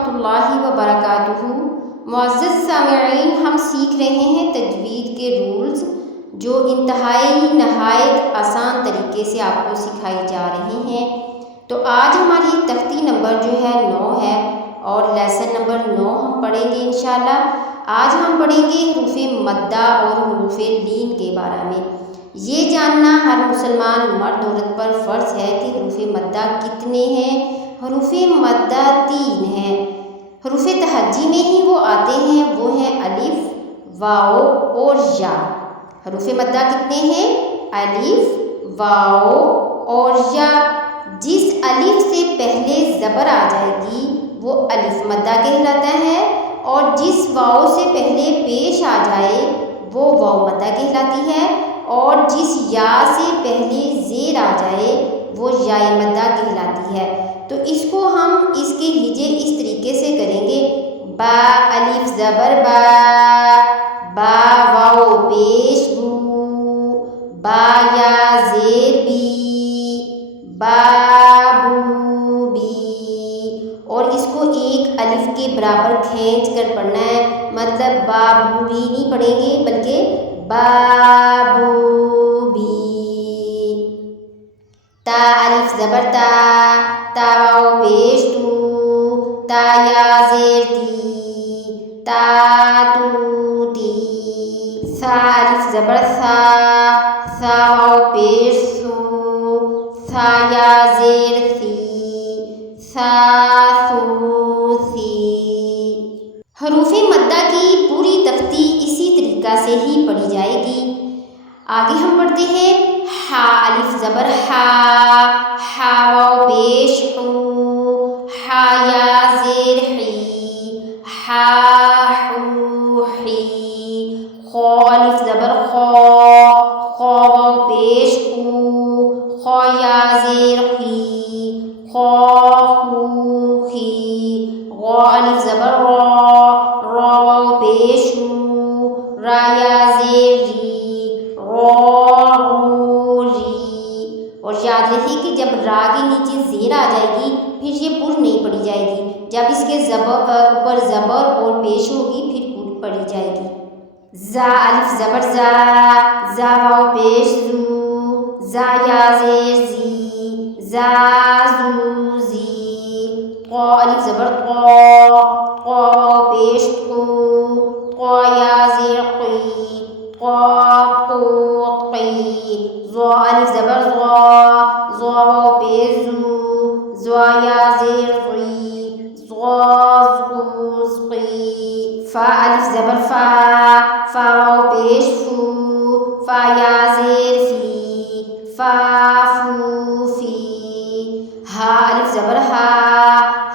ورحمۃ اللہ وبرکاتہ۔ معزز سامعین، ہم سیکھ رہے ہیں تجوید کے رولز جو انتہائی نہایت آسان طریقے سے آپ کو سکھائی جا رہی ہیں۔ تو آج ہماری تختی نمبر جو ہے 9 ہے اور لیسن نمبر 9 ہم پڑھیں گے انشاءاللہ۔ آج ہم پڑھیں گے حروف مدہ اور حروف لین کے بارے میں۔ یہ جاننا ہر مسلمان مرد عورت پر فرض ہے کہ حروف مدہ کتنے ہیں۔ حروف مدہ 3 ہیں۔ حروف تہجی میں ہی وہ آتے ہیں، وہ ہیں الف، واو اور یا۔ حروف مدہ کتنے ہیں؟ الف، واو اور یا۔ جس الف سے پہلے زبر آ جائے گی وہ الف مدہ کہلاتا ہے، اور جس واو سے پہلے پیش آ جائے وہ واو مدہ کہلاتی ہے، اور جس یا سے پہلے زیر آ جائے وہ یا مدہ کہلاتی ہے۔ تو اس کو ہم اس کے ہجے اس طریقے سے کریں گے: با الف زبر با، با واو پیش بو، با یا زیر بی، بابو بی۔ اور اس کو ایک الف کے برابر کھینچ کر پڑھنا ہے، مطلب بابو بھی نہیں پڑھیں گے بلکہ بابو بی۔ تا الف زبر تا، تا واو پیش تو، تا یا زیر تی، تا تو تی۔ سا الف زبر سا، سا واو پیش سو، سا یا زیر سی، سا سو سی۔ حروف مدہ کی پوری تختی اسی طریقہ سے ہی پڑھی جائے گی۔ آگے ہم پڑھتے ہیں ہا الف زبر ہا، ہا واو پیش ہو، ہا یا زیر حی، ہا حو حی۔ خو الف زبر خو، خو واو پیش خو، خو یا زیر خی، خو خو خی۔ غو الف زبر رو، رو واو پیش رو، را یا زیر ری، رو رو ری۔ اور یاد رکھیے کہ جب را کے نیچے زیر آ جائے گی پھر یہ پر نہیں پڑھی جائے گی، جب اس کے اوپر زبر اور پیش ہوگی پھر پر پڑھی جائے گی۔ زا الف زبر زا، زا واو پیش زو، زا یا زیر زی، زا زو زی۔ طو الف زبر طو، طو واو پیش طو، طو یا زیر قی، طو طو قی۔ زو الف زبر زو، زو واو پیش زو، زو یا زیر زی، زو زو زقی۔ فا الف زبر فا، فا واو پیش فو، فا یا زیر فی، فا فو فی۔ ہا الف زبر ہا،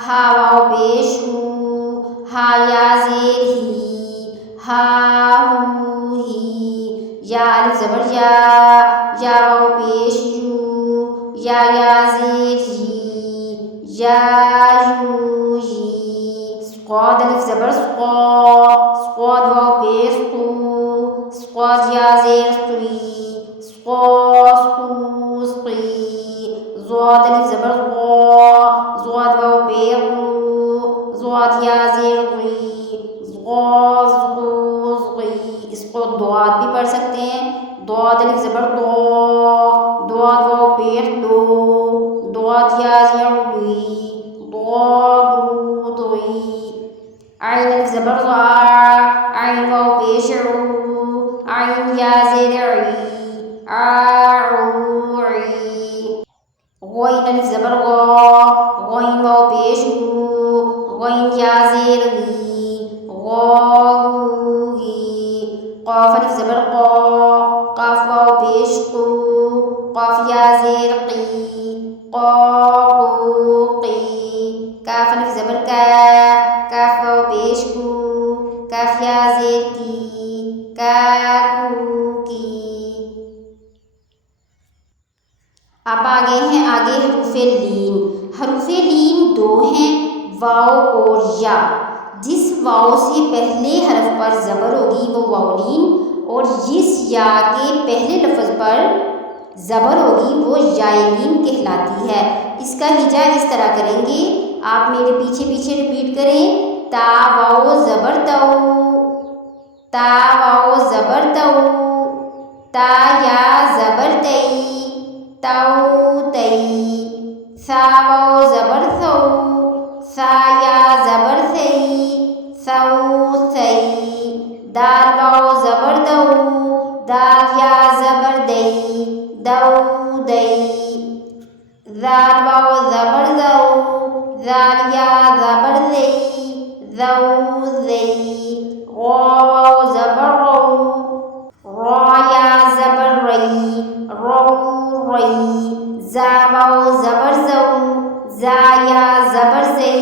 ہا واو پیش ہو، ہا یا زیر ہی، ہا ہو ہی۔ یا الف زبر یا، یا واو پیش یو، یا زیر ہی، یا یو ہی۔ صاد الف زبر صو، صاد واو پیش صو، صاد یا زیر صی، صو صو صی۔ ضاد الف زبر ضو، ضاد واو پیش ضو، ضاد یا زیر ضی، ضو ضو ضی۔ اس کو ضاد بھی پڑھ سکتے ہیں۔ ضاد الف زبر ضو، ضاد واو پیش دو، ضاد یا زیر ضی، ضو ضی۔ عین الف زبر ضا، عین واو پیش عو، عین یا زیر عی، عو عی۔ غین الف زبر غو، غین واو پیش غو، غین یا زیر غی، غو غی۔ قاف الف زبر قو، قاف واو پیش قو، قاف یا زیر قی، قو قو قی۔ کاف الف زبر کا، کاف واو پیش کو، کاف یا زیر کی، کا کو کی۔ اب آگے ہیں حروف لین۔ حروف لین 2 ہیں، واو اور یا۔ جس واو سے پہلے حرف پر زبر ہوگی وہ واو لین، اور جس یا کے پہلے لفظ پر زبر ہوگی وہ یا لین کہلاتی ہے۔ اس کا ہجا اس طرح کریں گے: آپ میرے پیچھے پیچھے ریپیٹ کریں، تا واو زبر تو، تا واو زبر تو، تا یا زبر تی، تو تی، سا واو زبر سو، سا یا زبر سی، سو سی، دال واو زبر دو، دال یا زبر دی، دو دی، زال واو زبر زو، زال یا زبر زی، زو زی، واو زبر رو، را یا زبر ری، رو ری، زا واو زبر زو، زا یا زبر زی،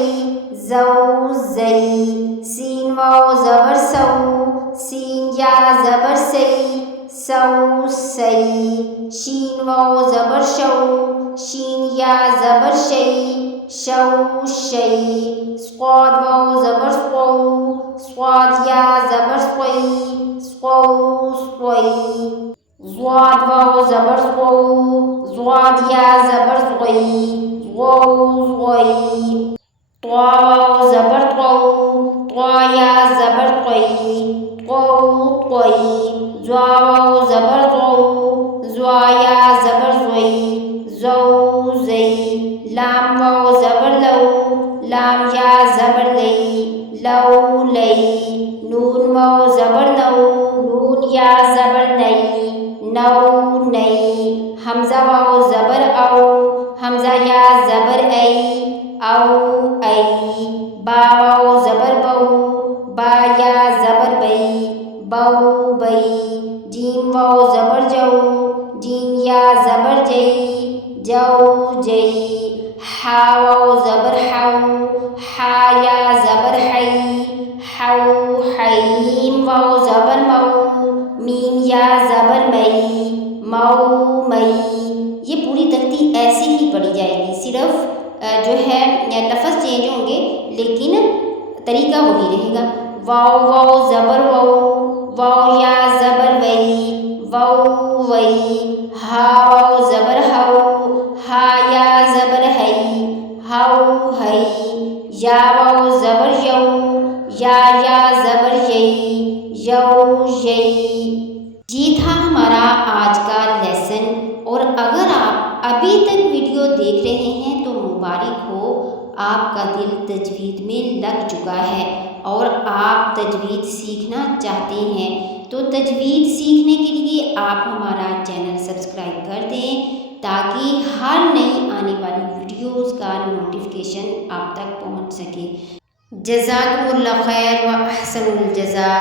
زو زی، سین واو زبر سو، سین یا زبر سی، سو سی، شین واو زبر شو، شین یا زبر شی، شو شی، صاد واو زبر سو، صاد یا زبر سوی، سو سوی، ضاد واو زبر سو، ضاد یا زبر سوی، زو زوی، طا واو زبر طو، طا یا زبر طوی، طو طوی، ضا واو زبر ضو، ضا یا زبر زوی، زو زی، لام واو زبر لو، لام یا زبر لی، لو لی، نون واو زبر نو، نون یا زبر نئی، نو نئی، حمزہ واو زبر او، حمزہ یا زبر ای، او ای، با واو زبر بو، با یا زبر بئی، بو بئی، جیم واو زبر جو، جیم یا زبر جئی، جو جئی، حا واو زبر حو، حا یا زبر حی، حو حی، میم واو زبر مو، میم یا زبر مئی، مو مئی۔ یہ پوری ترتیب ایسے ہی پڑھی جائے گی، صرف جو ہے لفظ چینج ہوں گے لیکن طریقہ وہی رہے گا۔ واو واو زبر وو، واو یا زبر وئی، وو وئی، ہا واو زبر ہو، ہا یا زبر ہئی، ہو ہئی، یا واو زبر یو، یا زبر یئی، یو یئی۔ یہ تھا ہمارا آج کا لیسن، اور اگر آپ ابھی تک ویڈیو دیکھ رہے ہیں تو مبارک ہو، آپ کا دل تجوید میں لگ چکا ہے اور آپ تجوید سیکھنا چاہتے ہیں، تو تجوید سیکھنے کے لیے آپ ہمارا چینل سبسکرائب کر دیں تاکہ ہر نئی آنے والی ویڈیوز کا نوٹیفیکیشن آپ تک پہنچ سکے۔ جزاکم اللہ خیر و احسن الجزاء۔